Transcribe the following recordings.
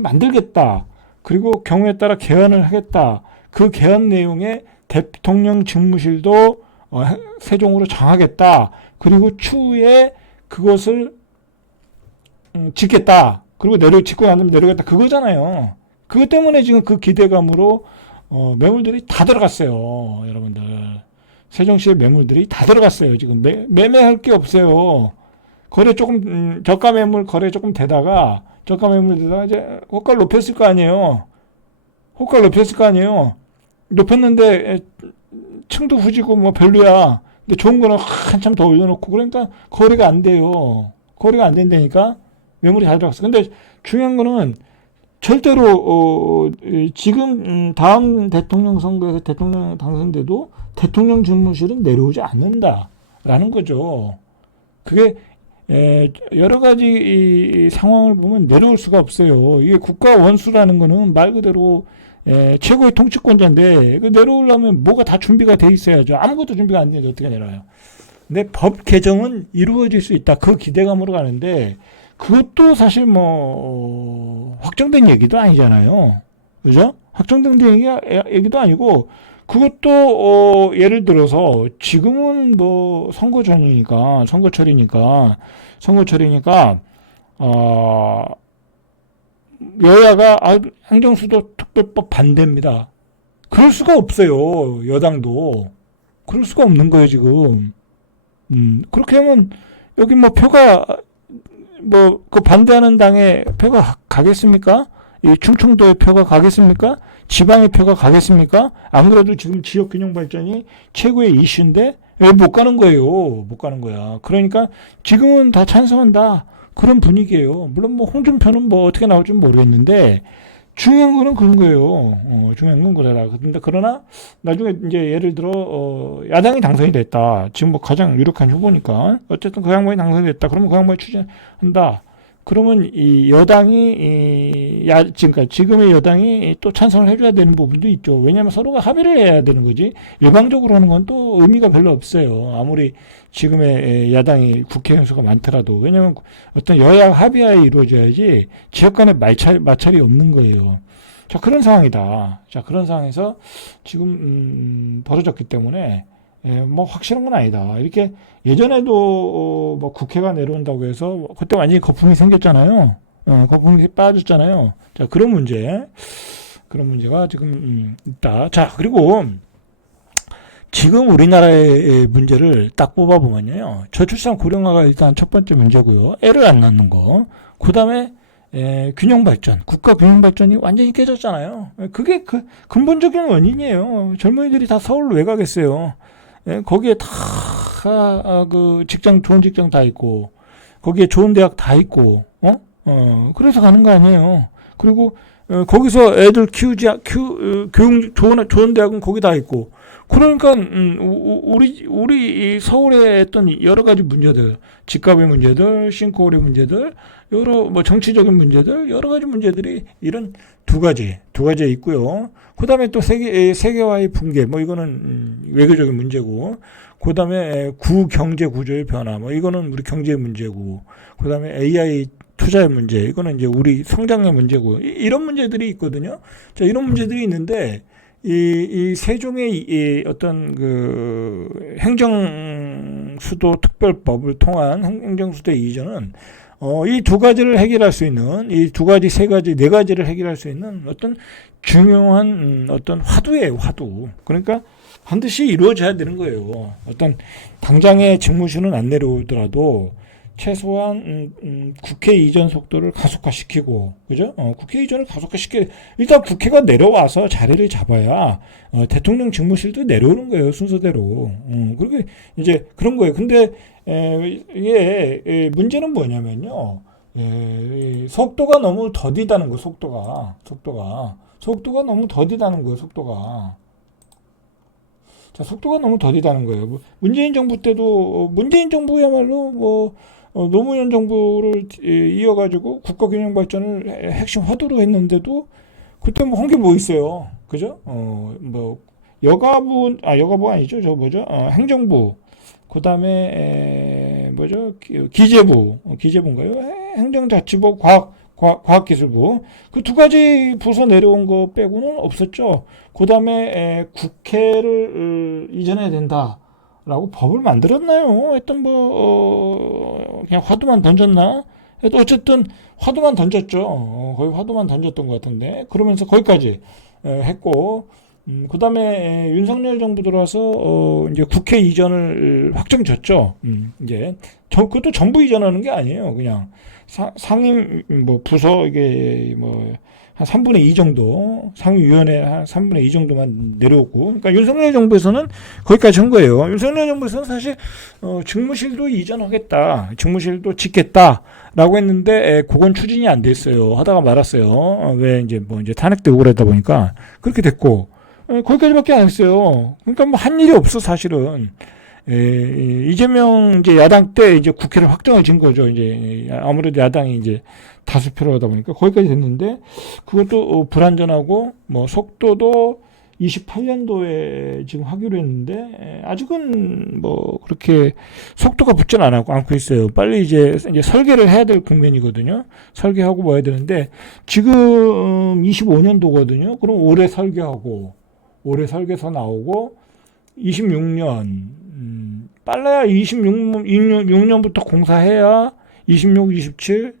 만들겠다. 그리고 경우에 따라 개헌을 하겠다. 그 개헌 내용에 대통령 직무실도 세종으로 정하겠다. 그리고 추후에 그것을 짓겠다. 그리고 짓고 난 다음에 내려겠다. 그거잖아요. 그것 때문에 지금 그 기대감으로 매물들이 다 들어갔어요. 여러분들. 세종시의 매물들이 다 들어갔어요. 지금 매매할 게 없어요. 거래 조금 저가 매물 거래 조금 되다가 이제 호가를 높였을 거 아니에요. 높였는데 층도 후지고 뭐 별로야. 근데 좋은 거는 한참 더 올려놓고 그러니까 거래가 안 돼요. 거래가 안 된다니까 매물이 다 들어갔어. 근데 중요한 거는 절대로 지금 다음 대통령 선거에서 대통령 당선돼도 대통령 집무실은 내려오지 않는다라는 거죠. 그게 여러 가지 이 상황을 보면 내려올 수가 없어요. 이게 국가 원수라는 거는 말 그대로 최고의 통치권자인데 내려오려면 뭐가 다 준비가 돼 있어야죠. 아무것도 준비가 안 되는데 어떻게 내려와요? 근데 법 개정은 이루어질 수 있다. 그 기대감으로 가는데 그것도 사실 뭐 확정된 얘기도 아니잖아요. 그죠? 확정된 얘기도 아니고 그것도 예를 들어서 지금은 뭐 선거철이니까 여야가 행정수도 특별법 반대입니다. 그럴 수가 없어요. 여당도 그럴 수가 없는 거예요 지금. 그렇게 하면 여기 뭐 표가 뭐 그 반대하는 당에 표가 가겠습니까? 이 충청도의 표가 가겠습니까? 지방의 표가 가겠습니까? 안 그래도 지금 지역균형 발전이 최고의 이슈인데 왜 못 가는 거예요? 못 가는 거야. 그러니까 지금은 다 찬성한다. 그런 분위기예요. 물론 뭐 홍준표는 뭐 어떻게 나올지 모르겠는데 중요한 거는 그런 거예요. 중요한 건 그러다. 근데 그러나 나중에 이제 예를 들어 야당이 당선이 됐다. 지금 뭐 가장 유력한 후보니까 어쨌든 그 양반이 당선이 됐다. 그러면 그 양반이 추진한다. 그러면 이 여당이 지금의 여당이 또 찬성을 해줘야 되는 부분도 있죠. 왜냐하면 서로가 합의를 해야 되는 거지. 일방적으로 하는 건 또 의미가 별로 없어요. 아무리 지금의 야당이 국회 의수가 많더라도 왜냐하면 어떤 여야 합의하에 이루어져야지 지역 간의 마찰이 없는 거예요. 자 그런 상황이다. 자 그런 상황에서 지금 벌어졌기 때문에 뭐 확실한 건 아니다. 이렇게 예전에도 뭐 국회가 내려온다고 해서 그때 완전히 거품이 생겼잖아요. 거품이 빠졌잖아요. 자 그런 문제가 지금 있다. 자 그리고 지금 우리나라의 문제를 딱 뽑아보면요. 저출산 고령화가 일단 첫 번째 문제고요. 애를 안 낳는 거. 그 다음에 균형 발전, 국가 균형 발전이 완전히 깨졌잖아요. 그게 그 근본적인 원인이에요. 젊은이들이 다 서울로 왜 가겠어요? 거기에 다 그 좋은 직장 다 있고 거기에 좋은 대학 다 있고 그래서 가는 거 아니에요. 그리고 거기서 애들 교육 좋은 대학은 거기 다 있고 그러니까 우리 서울에 했던 여러 가지 문제들, 집값의 문제들, 싱크홀의 문제들, 여러 뭐 정치적인 문제들, 여러 가지 문제들이 이런 두 가지에 있고요. 그다음에 또 세계화의 붕괴, 뭐 이거는 외교적인 문제고, 그다음에 구경제 구조의 변화, 뭐 이거는 우리 경제의 문제고, 그다음에 AI 투자의 문제, 이거는 이제 우리 성장의 문제고, 이런 문제들이 있거든요. 자, 이런 문제들이 있는데. 이 세종의 이 어떤 그 행정수도 특별법을 통한 행정수도 이전은 이 두 가지를 해결할 수 있는 이 두 가지 세 가지 네 가지를 해결할 수 있는 어떤 중요한 어떤 화두예요, 화두. 그러니까 반드시 이루어져야 되는 거예요. 어떤 당장의 직무실은 안 내려오더라도 최소한 국회 이전 속도를 가속화시키고, 그죠? 국회 이전을 일단 국회가 내려와서 자리를 잡아야 대통령 직무실도 내려오는 거예요, 순서대로. 그리고 이제 그런 거예요. 근데 이게 문제는 뭐냐면요, 속도가 너무 더디다는 거, 속도가 너무 더디다는 거예요, 속도가. 자, 속도가 너무 더디다는 거예요. 문재인 정부 때도 문재인 정부야말로 뭐 노무현 정부를 이어가지고 국가균형 발전을 핵심 화두로 했는데도 그때 뭐 한 게 뭐 있어요, 그죠? 뭐 여가부 아니죠, 저 뭐죠? 행정부, 그 다음에 뭐죠? 기재부인가요? 행정자치부, 과학기술부. 그 두 가지 부서 내려온 거 빼고는 없었죠. 그 다음에 국회를 이전해야 된다라고 법을 만들었나요? 하여튼 그냥 화두만 던졌나? 그래도 어쨌든 화두만 던졌죠. 거의 화두만 던졌던 것 같은데 그러면서 거기까지 했고, 그 다음에 윤석열 정부 들어와서 이제 국회 이전을 확정 졌죠. 이제 그것도 전부 이전하는 게 아니에요. 그냥 상임 부서 이게 한 3분의 2 정도, 상임위원회 한 3분의 2 정도만 내려오고, 그러니까 윤석열 정부에서는 거기까지 한 거예요. 윤석열 정부에서는 사실 직무실도 이전하겠다, 직무실도 짓겠다라고 했는데 그건 추진이 안 됐어요. 하다가 말았어요. 왜 이제 이제 탄핵되고 그러다 보니까 그렇게 됐고, 거기까지밖에 안 했어요. 그러니까 한 일이 없어 사실은. 이재명 이제 야당 때 이제 국회를 확정을 진 거죠. 이제 아무래도 야당이 이제 다수표로 하다 보니까 거기까지 됐는데 그것도 불완전하고 속도도 28년도에 지금 하기로 했는데 아직은 그렇게 속도가 붙진 않고 있어요. 빨리 이제 설계를 해야 될 국면이거든요. 설계하고 해야 되는데 지금 25년도거든요. 그럼 올해 설계하고 올해 설계서 나오고 26년 빨라야 26년부터 공사해야 26, 27,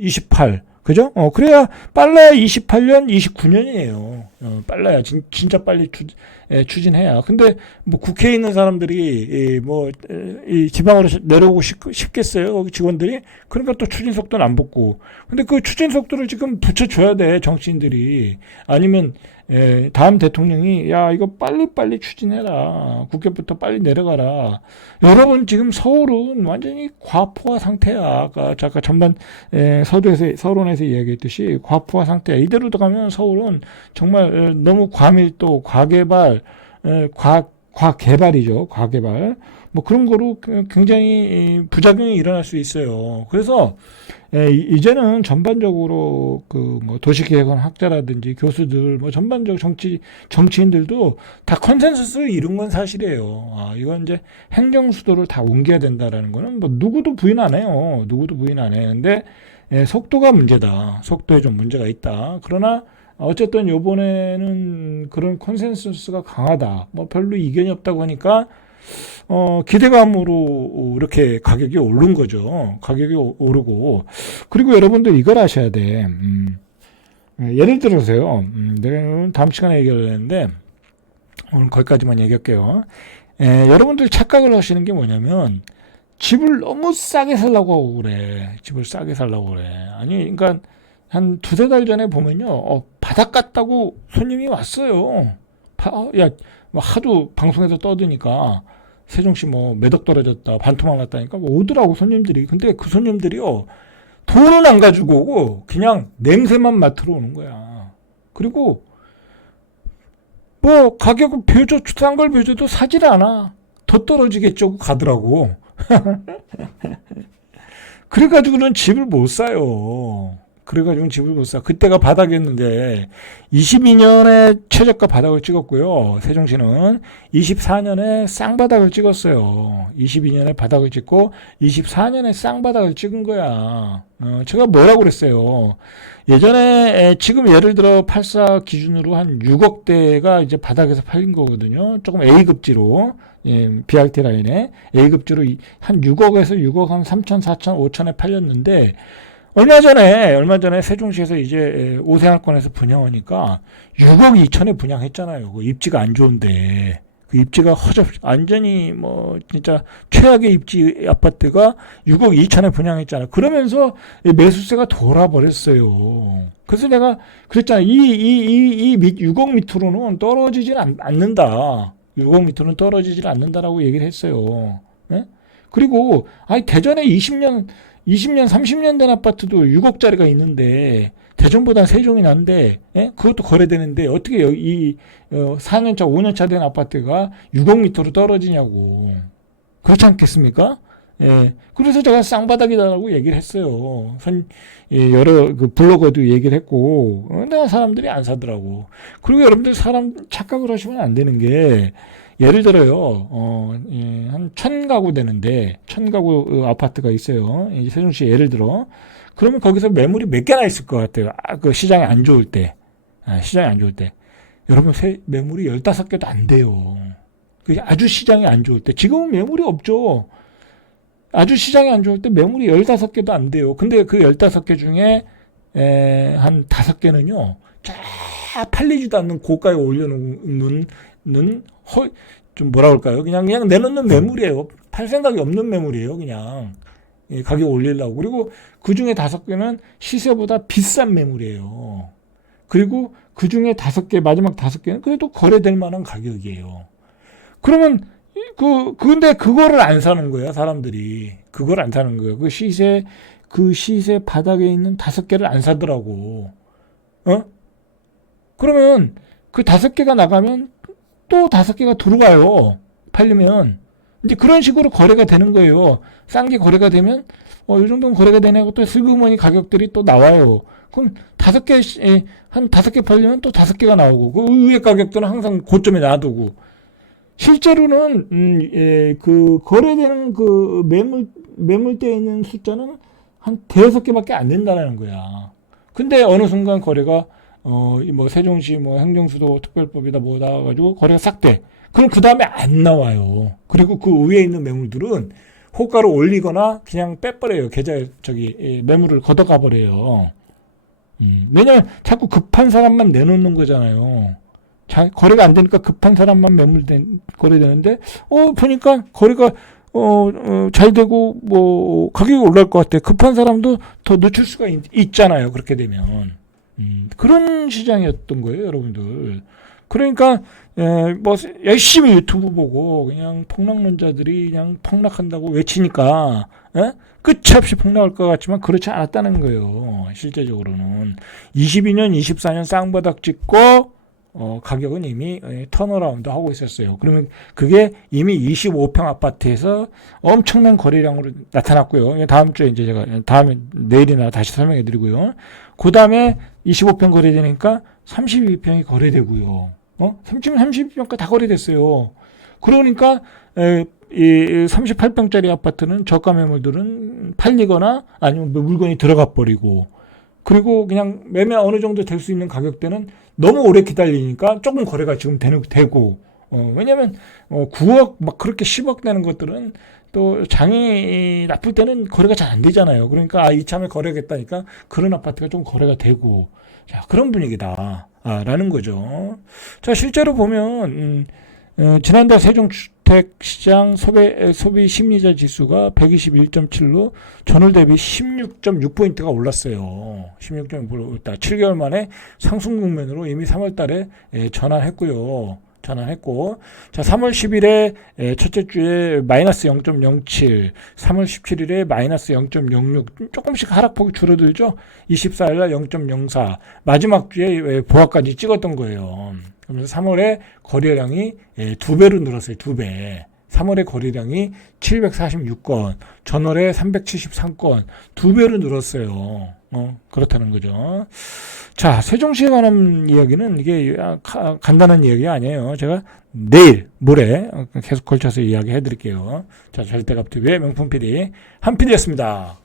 28 그죠? 그래야 빨라야 28년, 29년이에요. 빨라야 진짜 빨리 추진해야. 근데 국회에 있는 사람들이 이 지방으로 내려오고 싶겠어요? 거기 직원들이. 그러니까 또 추진 속도는 안 붙고. 근데 그 추진 속도를 지금 붙여줘야 돼, 정치인들이. 아니면 다음 대통령이 야 이거 빨리 추진해라. 국회부터 빨리 내려가라. 여러분 지금 서울은 완전히 과포화 상태야. 아까 전반 서론에서 이야기했듯이 과포화 상태야. 이대로 가면 서울은 정말 너무 과밀도, 과개발, 과개발이죠. 과개발. 그런 거로 굉장히 부작용이 일어날 수 있어요. 그래서 이제는 전반적으로 도시계획원 학자라든지 교수들, 전반적 정치인들도 다 컨센서스를 이룬 건 사실이에요. 이건 이제 행정수도를 다 옮겨야 된다라는 거는 누구도 부인 안 해요. 누구도 부인 안 해요. 근데 속도가 문제다. 속도에 좀 문제가 있다. 그러나 어쨌든 요번에는 그런 컨센서스가 강하다. 별로 이견이 없다고 하니까 기대감으로 이렇게 가격이 오른 거죠. 가격이 오르고. 그리고 여러분들 이걸 아셔야 돼. 예를 들어서요. 내가 다음 시간에 얘기를 했는데, 오늘 거기까지만 얘기할게요. 여러분들 착각을 하시는 게 뭐냐면, 집을 너무 싸게 살라고 하고 그래. 집을 싸게 살라고 그래. 아니, 그러니까, 한 두세 달 전에 보면요. 바닥 갔다고 손님이 왔어요. 야, 하도 방송에서 떠드니까, 세종시 몇 억 떨어졌다, 반토막 났다니까 오더라고 손님들이. 근데 그 손님들이요 돈은 안 가지고 오고 그냥 냄새만 맡으러 오는 거야. 그리고 가격은 싼 걸 비워줘도 사질 않아. 더 떨어지겠죠 가더라고. 그래가지고는 집을 못 사요. 그래가지고 집을 못 사. 그때가 바닥이었는데 22년에 최저가 바닥을 찍었고요. 세종시는 24년에 쌍바닥을 찍었어요. 22년에 바닥을 찍고 24년에 쌍바닥을 찍은 거야. 제가 뭐라고 그랬어요. 예전에 지금 예를 들어 84 기준으로 한 6억대가 이제 바닥에서 팔린 거거든요. 조금 A급지로. BRT 라인에 A급지로 한 6억에서 6억 한 3천, 4천, 5천에 팔렸는데 얼마 전에 세종시에서 이제 오세훈권에서 분양하니까 6억 2천에 분양했잖아요. 그 입지가 안 좋은데. 그 입지가 완전히 진짜 최악의 입지 아파트가 6억 2천에 분양했잖아요. 그러면서 매수세가 돌아버렸어요. 그래서 내가 그랬잖아. 이 6억 밑으로는 떨어지질 않는다. 6억 밑으로는 떨어지질 않는다라고 얘기를 했어요. 네? 그리고, 대전에 20년, 30년 된 아파트도 6억짜리가 있는데, 대전보다 세종이 난데, 그것도 거래되는데, 어떻게 4년차, 5년차 된 아파트가 6억 밑으로 떨어지냐고. 그렇지 않겠습니까? 그래서 제가 쌍바닥이다라고 얘기를 했어요. 여러 블로거도 얘기를 했고, 근데 사람들이 안 사더라고. 그리고 여러분들 착각을 하시면 안 되는 게, 예를 들어요, 한 1000가구 되는데, 1000가구 아파트가 있어요. 세종시 예를 들어. 그러면 거기서 매물이 몇 개나 있을 것 같아요. 그 시장이 안 좋을 때. 시장이 안 좋을 때. 여러분, 매물이 15개도 안 돼요. 그게 아주 시장이 안 좋을 때. 지금은 매물이 없죠. 아주 시장이 안 좋을 때 매물이 15개도 안 돼요. 근데 그 15개 중에 한 5개는요. 쫙 팔리지도 않는 고가에 올려놓는 좀 뭐라 그럴까요? 그냥 내놓는 매물이에요. 팔 생각이 없는 매물이에요. 그냥 가격 올리려고. 그리고 그 중에 5개는 시세보다 비싼 매물이에요. 그리고 그 중에 5개, 마지막 5개는 그래도 거래될 만한 가격이에요. 그러면 근데 그거를 안 사는 거예요, 사람들이. 그걸 안 사는 거예요. 그 시세 바닥에 있는 5개를 안 사더라고. 그러면 그 5개가 나가면 또 5개가 들어와요. 팔리면. 이제 그런 식으로 거래가 되는 거예요. 싼 게 거래가 되면, 이 정도는 거래가 되네 하고 또 슬그머니 가격들이 또 나와요. 그럼 한 5개 팔리면 또 5개가 나오고, 그 위에 가격들은 항상 고점에 놔두고, 실제로는 그 거래되는 그 매물대에 있는 숫자는 한 5개밖에 안 된다는 거야. 근데 어느 순간 거래가 뭐 세종시 뭐 행정수도 특별법이다 뭐다 가지고 거래가 싹 돼. 그럼 그 다음에 안 나와요. 그리고 그 위에 있는 매물들은 호가를 올리거나 그냥 빼버려요. 매물을 걷어가 버려요. 왜냐면 자꾸 급한 사람만 내놓는 거잖아요. 거래가 안 되니까 급한 사람만 거래되는데, 보니까 거래가, 잘 되고, 뭐, 가격이 올라갈 것 같아. 급한 사람도 더 늦출 수가 있잖아요. 그렇게 되면. 그런 시장이었던 거예요, 여러분들. 그러니까, 뭐, 열심히 유튜브 보고, 그냥 폭락론자들이 그냥 폭락한다고 외치니까, 끝이 없이 폭락할 것 같지만 그렇지 않았다는 거예요. 실제적으로는. 22년, 24년 쌍바닥 찍고, 가격은 이미 턴어라운드 하고 있었어요. 그러면 그게 이미 25평 아파트에서 엄청난 거래량으로 나타났고요. 다음 주에 이제 제가 내일이나 다시 설명해 드리고요. 그 다음에 25평 거래되니까 32평이 거래되고요. 32평까지 다 거래됐어요. 그러니까 이 38평짜리 아파트는 저가 매물들은 팔리거나 아니면 물건이 들어가 버리고, 그리고 그냥 매매 어느 정도 될 수 있는 가격대는 너무 오래 기다리니까 조금 거래가 지금 되고, 왜냐면 9억 막 그렇게 10억 되는 것들은 또 장이 나쁠 때는 거래가 잘 안 되잖아요. 그러니까 이참에 거래하겠다니까 그런 아파트가 좀 거래가 되고, 자, 그런 분위기다 라는 거죠. 자, 실제로 보면 지난달 세종주택시장 소비 심리자 지수가 121.7로 전월 대비 16.6포인트가 올랐어요. 16.6% 올랐다. 7개월 만에 상승 국면으로 이미 3월 달에 전환했고요. 자, 3월 10일에 첫째 주에 마이너스 0.07, 3월 17일에 마이너스 0.06, 조금씩 하락폭이 줄어들죠. 24일날 0.04, 마지막 주에 보합까지 찍었던 거예요. 그러면서 3월에 거래량이 2배로 늘었어요. 2배. 3월에 거래량이 746건, 전월에 373건, 2배로 늘었어요. 그렇다는 거죠. 자, 세종시에 관한 이야기는 이게 간단한 이야기가 아니에요. 제가 내일, 모레 계속 걸쳐서 이야기 해드릴게요. 자, 절대값TV의 명품 PD, 한 PD였습니다.